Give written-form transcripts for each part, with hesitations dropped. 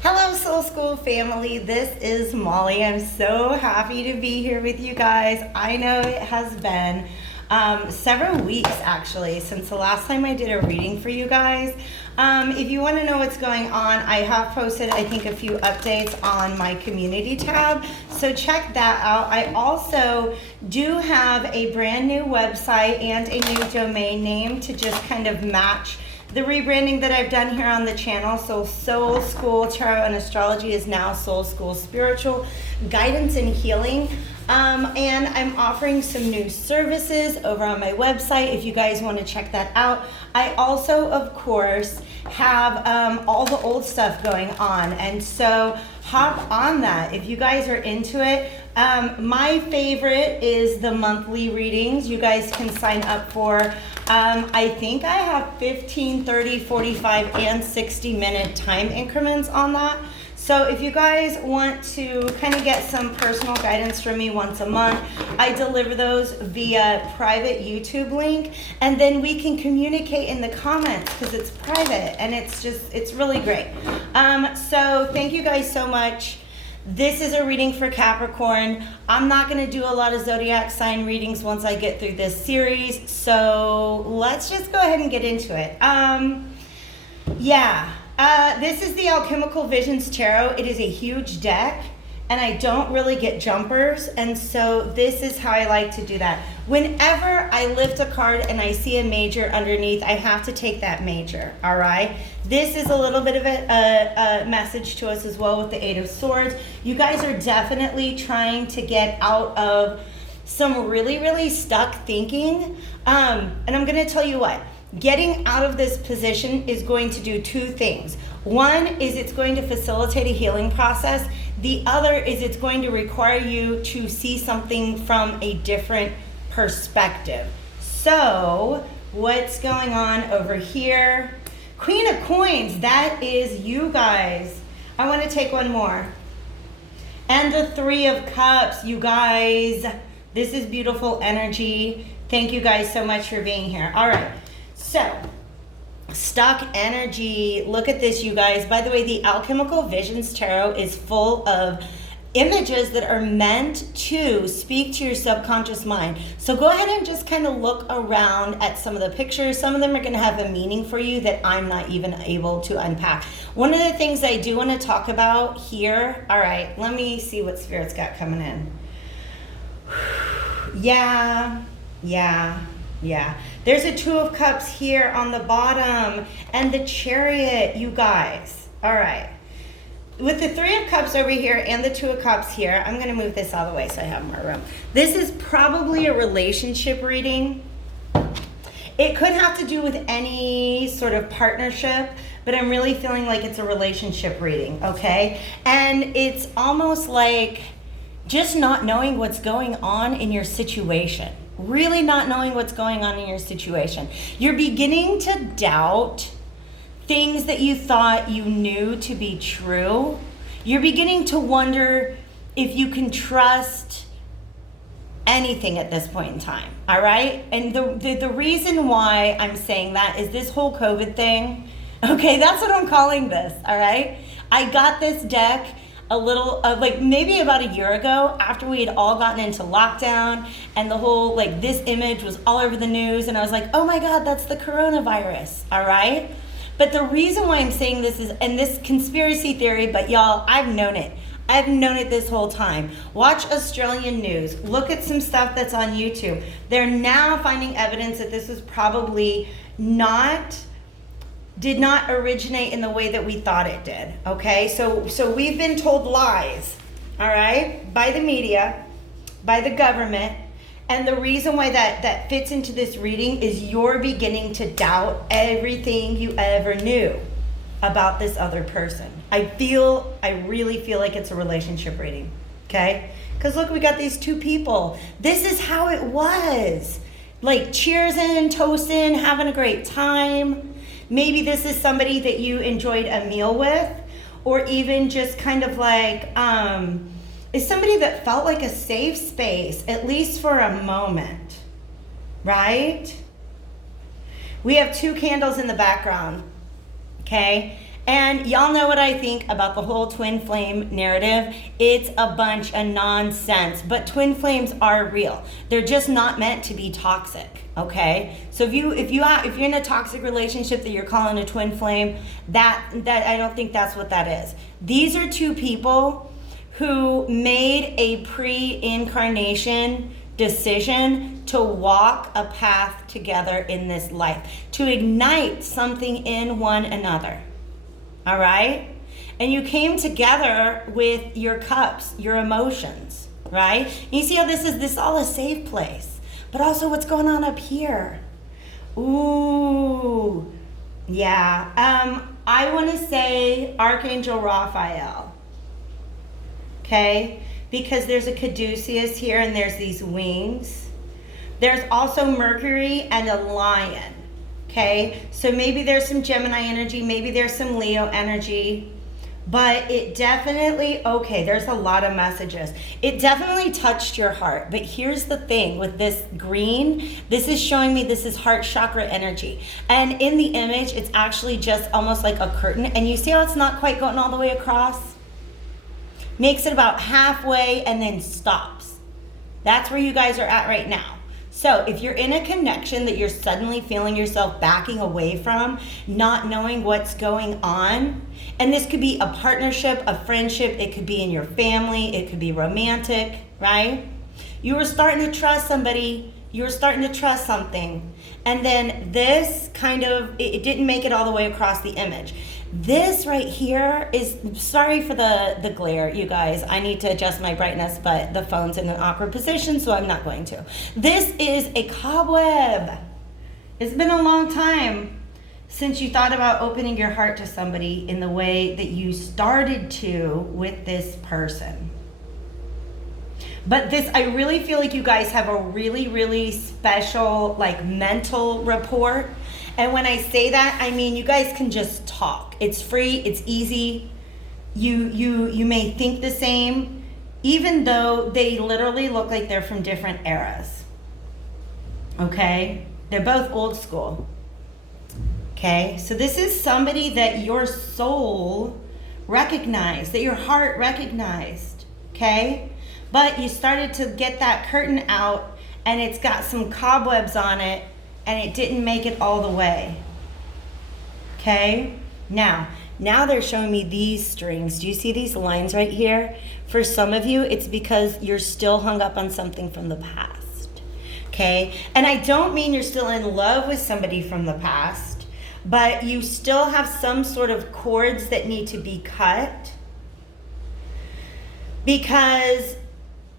Hello, Soul School family. This is Molly. I'm so happy to be here with you guys. I know it has been several weeks actually since the last time I did a reading for you guys. If you want to know what's going on, I have posted, I think, a few updates on my community tab, so check that out. I also do have a brand new website and a new domain name to just kind of match the rebranding that I've done here on the channel. So Soul School Tarot and Astrology is now Soul School Spiritual Guidance and Healing. And I'm offering some new services over on my website if you guys want to check that out. I also, of course, have all the old stuff going on, and so hop on that if you guys are into it. My favorite is the monthly readings. You guys can sign up for, I think I have 15, 30, 45, and 60-minute time increments on that. So if you guys want to kind of get some personal guidance from me once a month, I deliver those via private YouTube link, and then we can communicate in the comments because it's private and it's really great. So thank you guys so much. This is a reading for Capricorn. I'm not going to do a lot of zodiac sign readings once I get through this series, so let's just go ahead and get into it. This is the Alchemical Visions Tarot. It is a huge deck, and I don't really get jumpers, and so this is how I like to do that. Whenever I lift a card and I see a major underneath, I have to take that major, all right? This is a little bit of a message to us as well with the Eight of Swords. You guys are definitely trying to get out of some really, really stuck thinking, and I'm going to tell you what. Getting out of this position is going to do two things. One is it's going to facilitate a healing process. The other is it's going to require you to see something from a different perspective. So, what's going on over here? Queen of Coins, that is you guys. I want to take one more. And the Three of Cups, you guys. This is beautiful energy. Thank you guys so much for being here. All right. So, stuck energy. Look at this, you guys. By the way, the Alchemical Visions Tarot is full of images that are meant to speak to your subconscious mind. So go ahead and just kind of look around at some of the pictures. Some of them are going to have a meaning for you that I'm not even able to unpack. One of the things I do want to talk about here. All right, let me see what Spirit's got coming in. Yeah. There's a Two of Cups here on the bottom and the Chariot, you guys. All right. With the Three of Cups over here and the Two of Cups here, I'm going to move this out of the way so I have more room. This is probably a relationship reading. It could have to do with any sort of partnership, but I'm really feeling like it's a relationship reading, okay? And it's almost like just not knowing what's going on in your situation. Really not knowing what's going on in your situation. You're beginning to doubt things that you thought you knew to be true. You're beginning to wonder if you can trust anything at this point in time, all right? And the reason why I'm saying that is this whole COVID thing. Okay, that's what I'm calling this, all right? I got this deck a little, like maybe about a year ago, after we had all gotten into lockdown and the whole, like, this image was all over the news, and I was like, oh my God, that's the coronavirus, all right? But the reason why I'm saying this is, and this conspiracy theory, but y'all, I've known it. I've known it this whole time. Watch Australian news. Look at some stuff that's on YouTube. They're now finding evidence that this was probably did not originate in the way that we thought it did, okay? So we've been told lies, all right, by the media, by the government, and the reason why that fits into this reading is you're beginning to doubt everything you ever knew about this other person. I really feel like it's a relationship reading, okay? Because look, we got these two people. This is how it was. Like cheersing, toasting, having a great time. Maybe this is somebody that you enjoyed a meal with, or even just kind of like, is somebody that felt like a safe space, at least for a moment, right? We have two candles in the background, okay? And y'all know what I think about the whole twin flame narrative. It's a bunch of nonsense, but twin flames are real. They're just not meant to be toxic, okay? So if you're in a toxic relationship that you're calling a twin flame, that I don't think that's what that is. These are two people who made a pre-incarnation decision to walk a path together in this life, to ignite something in one another. All right? And you came together with your cups, your emotions, right? And you see how this is all a safe place, but also what's going on up here. Ooh, yeah. I want to say Archangel Raphael, okay? Because there's a caduceus here and there's these wings. There's also Mercury and a lion. Okay, so maybe there's some Gemini energy, maybe there's some Leo energy, but it definitely, okay, there's a lot of messages. It definitely touched your heart, but here's the thing with this green, this is showing me this is heart chakra energy. And in the image, it's actually just almost like a curtain, and you see how it's not quite going all the way across? Makes it about halfway and then stops. That's where you guys are at right now. So if you're in a connection that you're suddenly feeling yourself backing away from, not knowing what's going on, and this could be a partnership, a friendship, it could be in your family, it could be romantic, right? You were starting to trust somebody, you were starting to trust something, and then this kind of, it didn't make it all the way across the image. This right here is, sorry for the glare, you guys. I need to adjust my brightness, but the phone's in an awkward position, so I'm not going to. This is a cobweb. It's been a long time since you thought about opening your heart to somebody in the way that you started to with this person. But this, I really feel like you guys have a really, really special, like, mental rapport. And when I say that, I mean you guys can just talk. It's free, it's easy. You may think the same, even though they literally look like they're from different eras. Okay? They're both old school. Okay? So this is somebody that your soul recognized, that your heart recognized. Okay? But you started to get that curtain out and it's got some cobwebs on it, and it didn't make it all the way. Okay? Now they're showing me these strings. Do you see these lines right here? For some of you, it's because you're still hung up on something from the past. Okay? And I don't mean you're still in love with somebody from the past, but you still have some sort of cords that need to be cut, because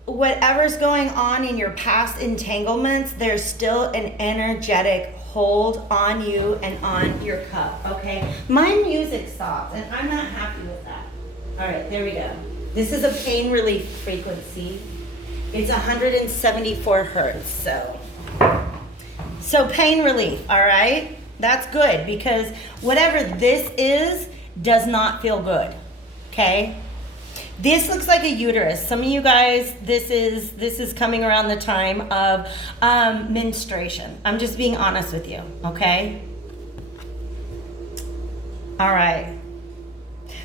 whatever's going on in your past entanglements, there's still an energetic hold on you and on your cup, okay? My music stopped, and I'm not happy with that. All right, there we go. This is a pain relief frequency. It's 174 hertz, so pain relief, all right? That's good, because whatever this is does not feel good, okay? This looks like a uterus. Some of you guys, this is coming around the time of menstruation. I'm just being honest with you, okay? All right.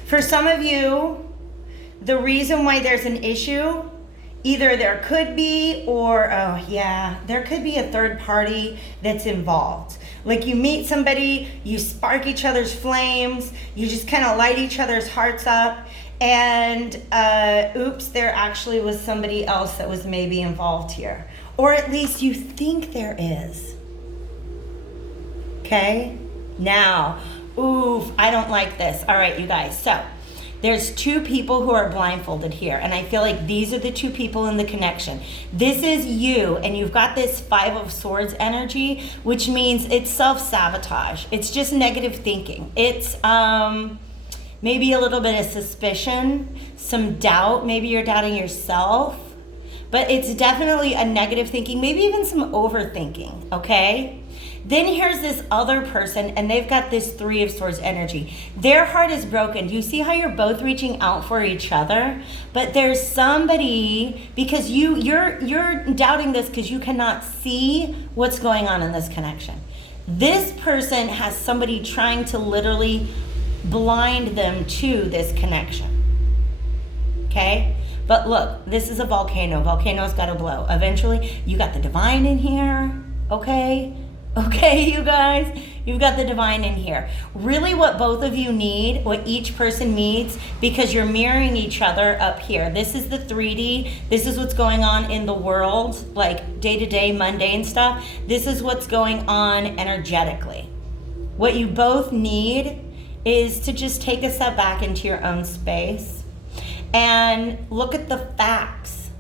For some of you, the reason why there's an issue, either there could be, or, there could be a third party that's involved. Like you meet somebody, you spark each other's flames, you just kind of light each other's hearts up, and oops, there actually was somebody else that was maybe involved here. Or at least you think there is. Okay? Now, oof, I don't like this. All right, you guys. So, there's two people who are blindfolded here, and I feel like these are the two people in the connection. This is you, and you've got this 5 of Swords energy, which means it's self-sabotage. It's just negative thinking. It's maybe a little bit of suspicion, some doubt. Maybe you're doubting yourself, but it's definitely a negative thinking, maybe even some overthinking, okay? Then here's this other person, and they've got this 3 of Swords energy. Their heart is broken. Do you see how you're both reaching out for each other? But there's somebody, because you're doubting this because you cannot see what's going on in this connection. This person has somebody trying to literally blind them to this connection. Okay? But look, this is a volcano. Volcano's got to blow. Eventually, you got the divine in here. Okay? Okay, you guys? You've got the divine in here. Really what both of you need, what each person needs, because you're mirroring each other up here. This is the 3D. This is what's going on in the world, like day-to-day, mundane stuff. This is what's going on energetically. What you both need is to just take a step back into your own space and look at the facts.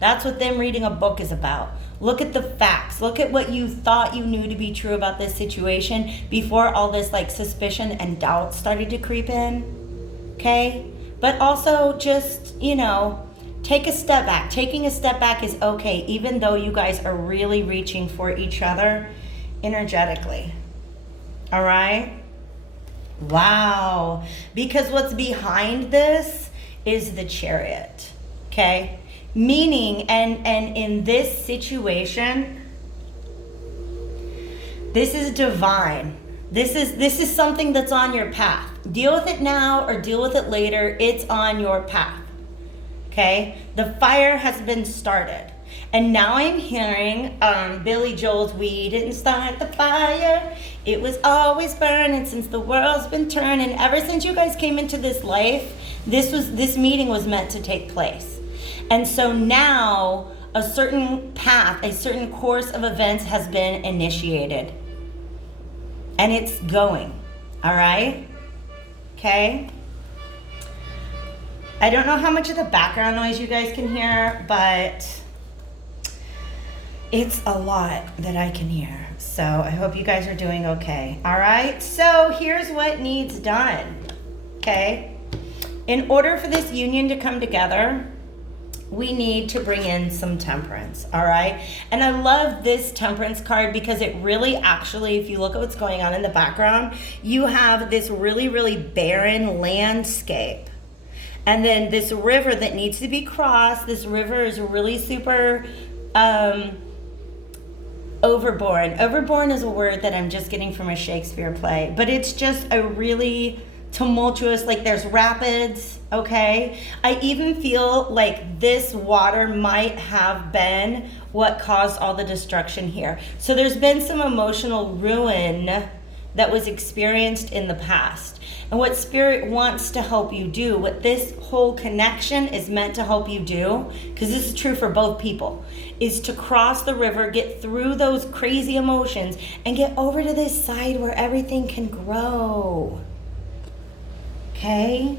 That's what them reading a book is about. Look at the facts. Look at what you thought you knew to be true about this situation before all this like suspicion and doubt started to creep in. Okay? But also just, take a step back. Taking a step back is okay, even though you guys are really reaching for each other energetically. All right? Wow. Because what's behind this is the Chariot. Okay? Meaning, and in this situation, this is divine. This is something that's on your path. Deal with it now or deal with it later. It's on your path. Okay? The fire has been started. And now I'm hearing Billy Joel's "We didn't start the fire. It was always burning since the world's been turning." Ever since you guys came into this life, this meeting was meant to take place. And so now a certain path, a certain course of events has been initiated. And it's going. All right? Okay? I don't know how much of the background noise you guys can hear, but it's a lot that I can hear. So I hope you guys are doing okay. All right? So here's what needs done. Okay? In order for this union to come together, we need to bring in some temperance, all right? And I love this temperance card because it really actually, if you look at what's going on in the background, you have this really, really barren landscape. And then this river that needs to be crossed. This river is really super overborne. Overborne is a word that I'm just getting from a Shakespeare play, but it's just a really tumultuous, like there's rapids, okay? I even feel like this water might have been what caused all the destruction here. So there's been some emotional ruin that was experienced in the past. And what Spirit wants to help you do, what this whole connection is meant to help you do, because this is true for both people, is to cross the river, get through those crazy emotions, and get over to this side where everything can grow. Okay?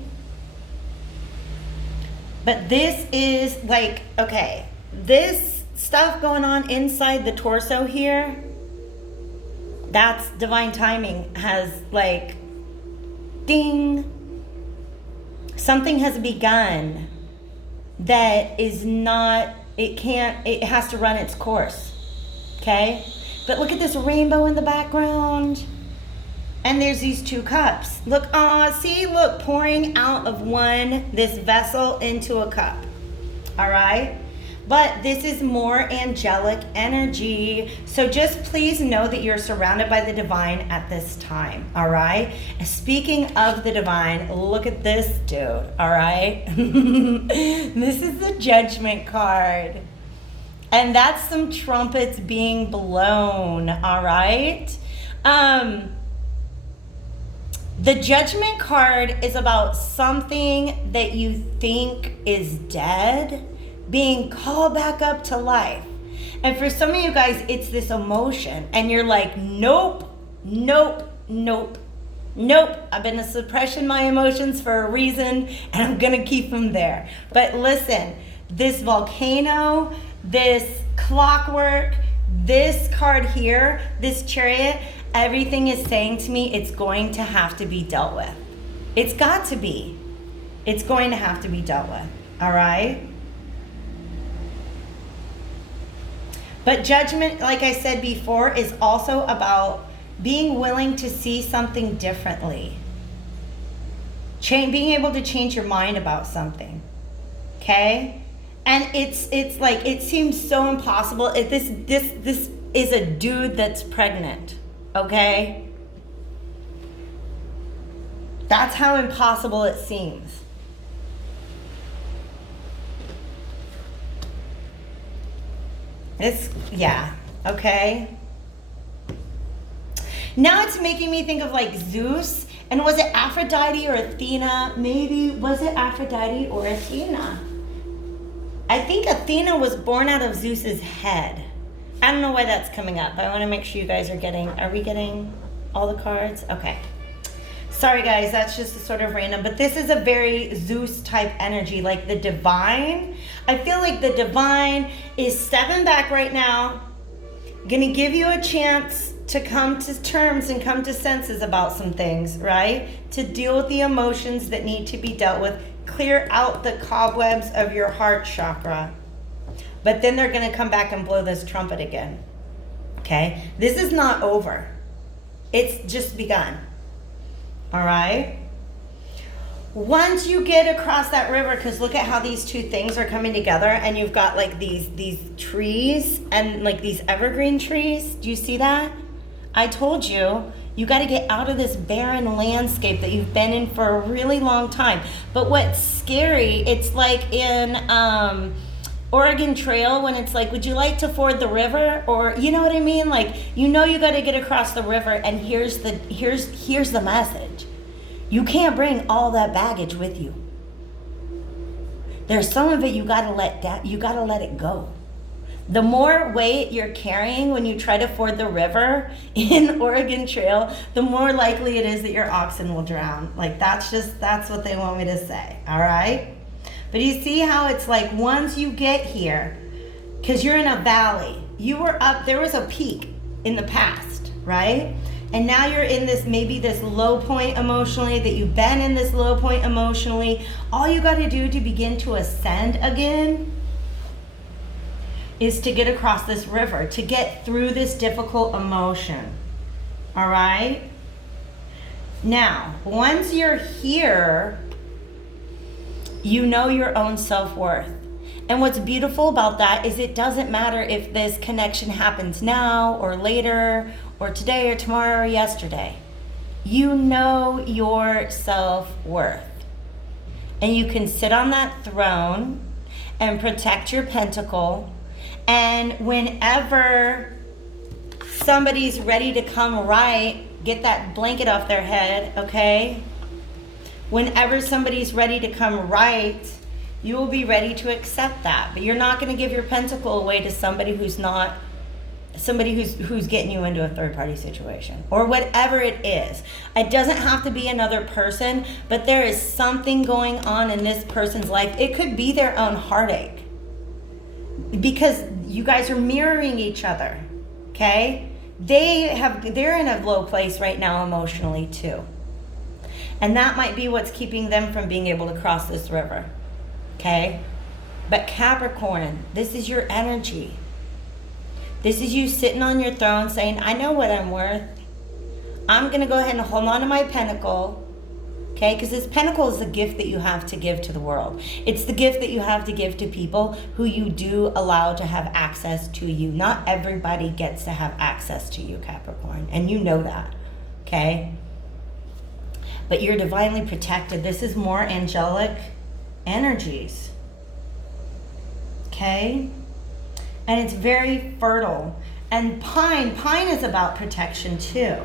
But this is like, okay, this stuff going on inside the torso here, that's divine timing has like, ding. Something has begun that is not, it has to run its course. Okay? But look at this rainbow in the background. And there's these two cups. Look, look, pouring out of this vessel into a cup. All right? But this is more angelic energy. So just please know that you're surrounded by the divine at this time. All right? Speaking of the divine, look at this dude. All right? This is the Judgment card. And that's some trumpets being blown. All right? The Judgment card is about something that you think is dead being called back up to life. And for some of you guys, it's this emotion. And you're like, nope, nope, nope, nope. I've been suppressing my emotions for a reason, and I'm going to keep them there. But listen, this volcano, this clockwork, this card here, this Chariot, everything is saying to me it's going to have to be dealt with. It's got to be. It's going to have to be dealt with. All right? But Judgment, like I said before, is also about being willing to see something differently. Being able to change your mind about something. Okay? And it's like, it seems so impossible. This is a dude that's pregnant. Okay? That's how impossible it seems. Yeah, okay. Now it's making me think of like Zeus. And was it Aphrodite or Athena? Maybe, was it Aphrodite or Athena? I think Athena was born out of Zeus's head. I don't know why that's coming up, but I want to make sure you guys are we getting all the cards? Okay. Sorry guys, that's just a sort of random, but this is a very Zeus type energy, like the divine. I feel like the divine is stepping back right now, gonna give you a chance to come to terms and come to senses about some things, right? To deal with the emotions that need to be dealt with, clear out the cobwebs of your heart chakra. But then they're gonna come back and blow this trumpet again, okay? This is not over. It's just begun, all right? Once you get across that river, because look at how these two things are coming together, and you've got like these trees and like these evergreen trees. Do you see that? I told you, you got to get out of this barren landscape that you've been in for a really long time. But what's scary, it's like in Oregon Trail when it's like, would you like to ford the river? Or, you know what I mean? Like, you know you got to get across the river, and here's the message. You can't bring all that baggage with you. There's some of it you got to let down, you got to let it go. The more weight you're carrying when you try to ford the river in Oregon Trail, the more likely it is that your oxen will drown. Like that's what they want me to say, all right? But you see how it's like once you get here, because you're in a valley, you were up, there was a peak in the past, right? And now you're in this, maybe this low point emotionally, that you've been in this low point emotionally. All you got to do to begin to ascend again is to get across this river, to get through this difficult emotion, all right? Now, once you're here, you know your own self-worth. And what's beautiful about that is it doesn't matter if this connection happens now or later or today or tomorrow or yesterday. You know your self-worth. And you can sit on that throne and protect your pentacle. And whenever somebody's ready to come right, get that blanket off their head, okay? Whenever somebody's ready to come right, you will be ready to accept that. But you're not going to give your pentacle away to somebody who's getting you into a third-party situation or whatever it is. It doesn't have to be another person, but there is something going on in this person's life. It could be their own heartache, because you guys are mirroring each other, okay? They're in a low place right now emotionally too. And that might be what's keeping them from being able to cross this river, okay? But Capricorn, this is your energy. This is you sitting on your throne saying, I know what I'm worth. I'm going to go ahead and hold on to my pentacle, okay? Because this pentacle is the gift that you have to give to the world. It's the gift that you have to give to people who you do allow to have access to you. Not everybody gets to have access to you, Capricorn, and you know that, okay? But you're divinely protected. This is more angelic energies, okay? And it's very fertile. And pine is about protection too.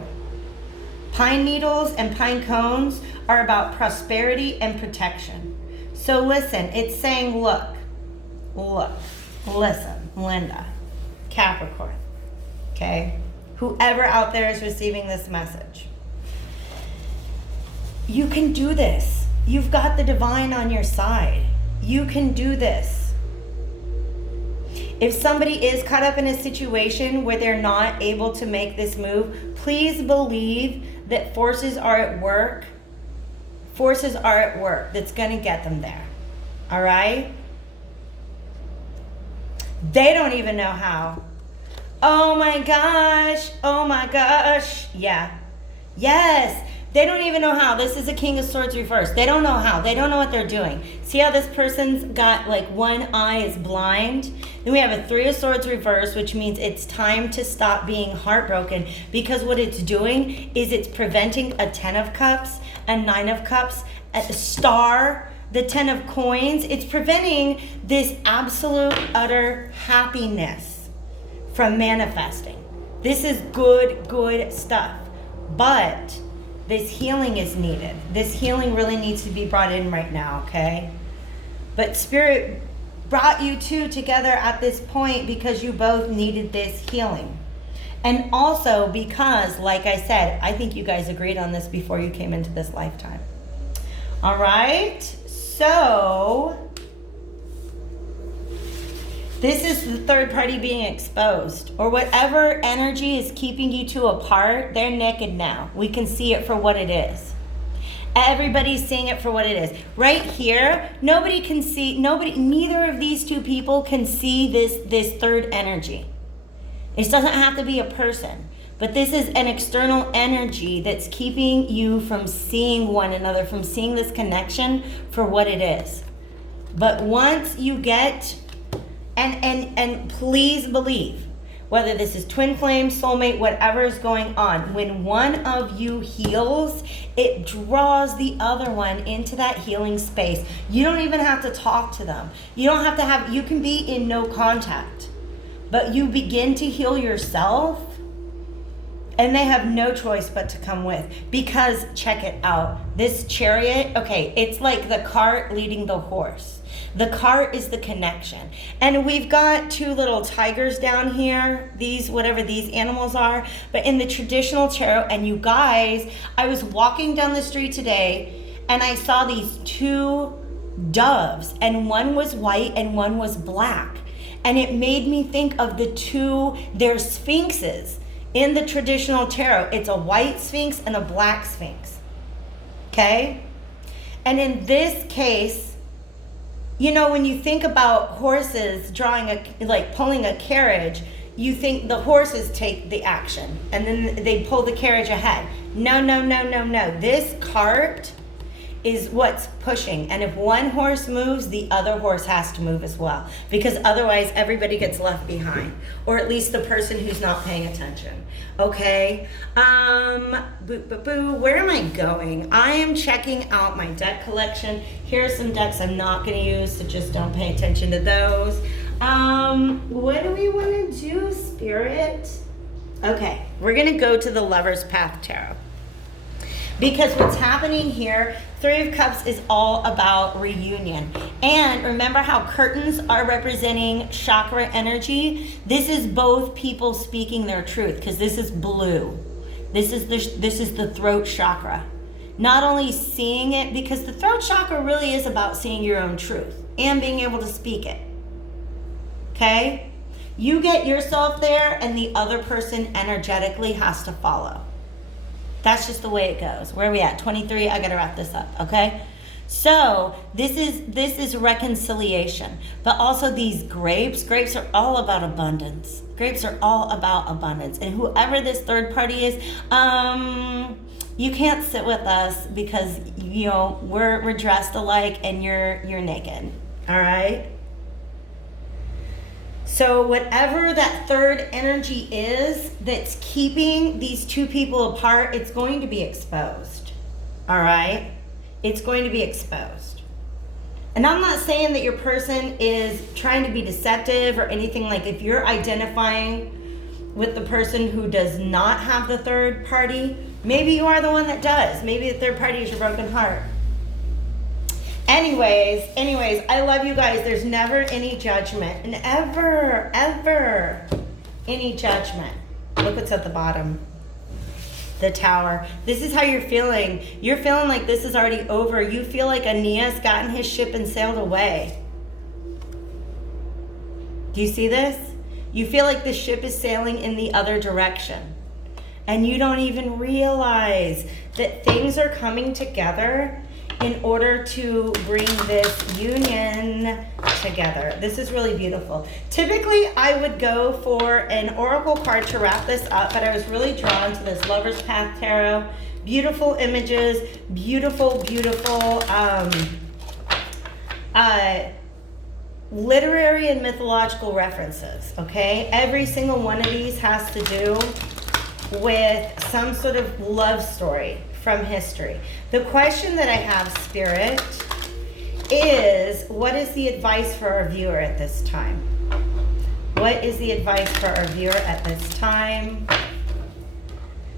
Pine needles and pine cones are about prosperity and protection. So listen, it's saying, look, listen, Linda, Capricorn, okay? Whoever out there is receiving this message. You can do this. You've got the divine on your side. You can do this. If somebody is caught up in a situation where they're not able to make this move, please believe that forces are at work. Forces are at work that's going to get them there. All right? They don't even know how. Oh my gosh. Oh my gosh. Yeah. Yes. They don't even know how. This is a King of Swords reversed. They don't know how. They don't know what they're doing. See how this person's got like one eye is blind? Then we have a Three of Swords reversed, which means it's time to stop being heartbroken, because what it's doing is it's preventing a Ten of Cups, a 9 of Cups, a star, the 10 of Coins. It's preventing this absolute, utter happiness from manifesting. This is good stuff. But this healing is needed. This healing really needs to be brought in right now, okay? But Spirit brought you two together at this point because you both needed this healing. And also because, like I said, I think you guys agreed on this before you came into this lifetime. All right? So, this is the third party being exposed, or whatever energy is keeping you two apart. They're naked now. We can see it for what it is. Everybody's seeing it for what it is. Right here, nobody can see, neither of these two people can see this third energy. It doesn't have to be a person, but this is an external energy that's keeping you from seeing one another, from seeing this connection for what it is. But once you get, and please believe, whether this is twin flame, soulmate, whatever is going on, when one of you heals, it draws the other one into that healing space. You don't even have to talk to them. You don't have to have, you can be in no contact, but you begin to heal yourself, and they have no choice but to come with. Because check it out, this Chariot, okay, it's like the cart leading the horse. The cart is the connection. And we've got two little tigers down here, these, whatever these animals are. But in the traditional tarot, and you guys, I was walking down the street today and I saw these two doves, and one was white and one was black. And it made me think of the two, they're sphinxes in the traditional tarot. It's a white sphinx and a black sphinx. Okay? And in this case, you know, when you think about horses pulling a carriage, you think the horses take the action and then they pull the carriage ahead. No. This cart is what's pushing. And if one horse moves, the other horse has to move as well. Because otherwise everybody gets left behind. Or at least the person who's not paying attention. Okay? Where am I going? I am checking out my deck collection. Here are some decks I'm not going to use, so just don't pay attention to those. What do we want to do, Spirit? Okay, we're going to go to the Lover's Path Tarot. Because what's happening here, Three of Cups is all about reunion. And remember how curtains are representing chakra energy? This is both people speaking their truth, because this is blue. This is the throat chakra. Not only seeing it, because the throat chakra really is about seeing your own truth and being able to speak it. Okay? You get yourself there and the other person energetically has to follow. That's just the way it goes. Where are we at? 23. I gotta wrap this up, okay? So this is reconciliation, but also these grapes are all about abundance. Grapes are all about abundance, and whoever this third party is, you can't sit with us because you know we're dressed alike and you're naked. All right. So whatever that third energy is that's keeping these two people apart, it's going to be exposed. All right? It's going to be exposed. And I'm not saying that your person is trying to be deceptive or anything. Like, if you're identifying with the person who does not have the third party, maybe you are the one that does. Maybe the third party is your broken heart. Anyways, I love you guys. There's never any judgment. And ever any judgment. Look what's at the bottom. The Tower. This is how you're feeling. You're feeling like this is already over. You feel like Aeneas got in his ship and sailed away. Do you see this? You feel like the ship is sailing in the other direction. And you don't even realize that things are coming together in order to bring this union together. This is really beautiful. Typically, I would go for an oracle card to wrap this up, but I was really drawn to this Lover's Path Tarot. Beautiful images, beautiful literary and mythological references, okay? Every single one of these has to do with some sort of love story from history. The question that I have, Spirit, is what is the advice for our viewer at this time? What is the advice for our viewer at this time?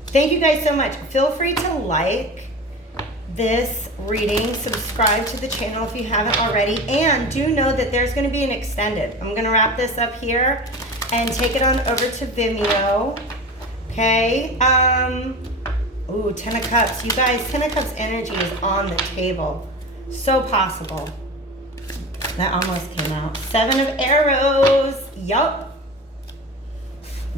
Thank you guys so much. Feel free to like this reading, subscribe to the channel if you haven't already, and do know that there's going to be an extended. I'm going to wrap this up here and take it on over to Vimeo. Okay. Ooh, 10 of Cups. You guys, 10 of Cups energy is on the table. So possible. That almost came out. 7 of Arrows. Yup.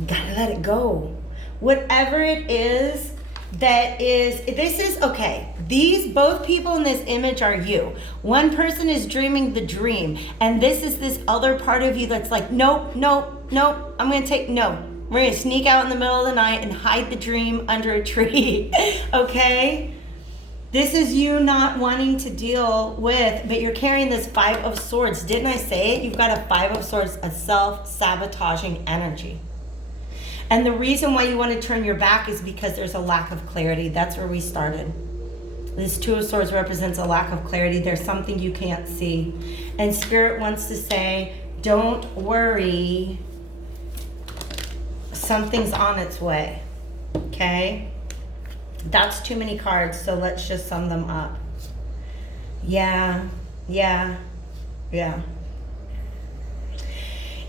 Gotta let it go. Whatever it is that is, this is, okay, these, both people in this image are you. One person is dreaming the dream, and this is this other part of you that's like, nope, nope, nope, I'm gonna take, no. We're gonna sneak out in the middle of the night and hide the dream under a tree, okay? This is you not wanting to deal with, but you're carrying this 5 of Swords. Didn't I say it? You've got a 5 of Swords, a self-sabotaging energy. And the reason why you want to turn your back is because there's a lack of clarity. That's where we started. This 2 of Swords represents a lack of clarity. There's something you can't see. And Spirit wants to say, don't worry. Something's on its way. Okay? That's too many cards, so let's just sum them up. Yeah.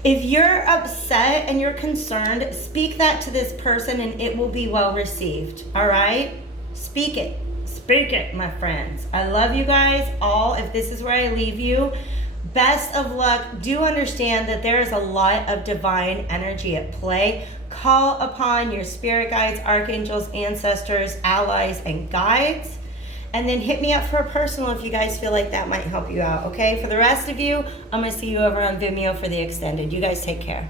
If you're upset and you're concerned, speak that to this person and it will be well received. All right? Speak it. Speak it, my friends. I love you guys all. If this is where I leave you, best of luck. Do understand that there is a lot of divine energy at play. Call upon your spirit guides, archangels, ancestors, allies, and guides. And then hit me up for a personal if you guys feel like that might help you out, okay? For the rest of you, I'm going to see you over on Vimeo for the extended. You guys take care.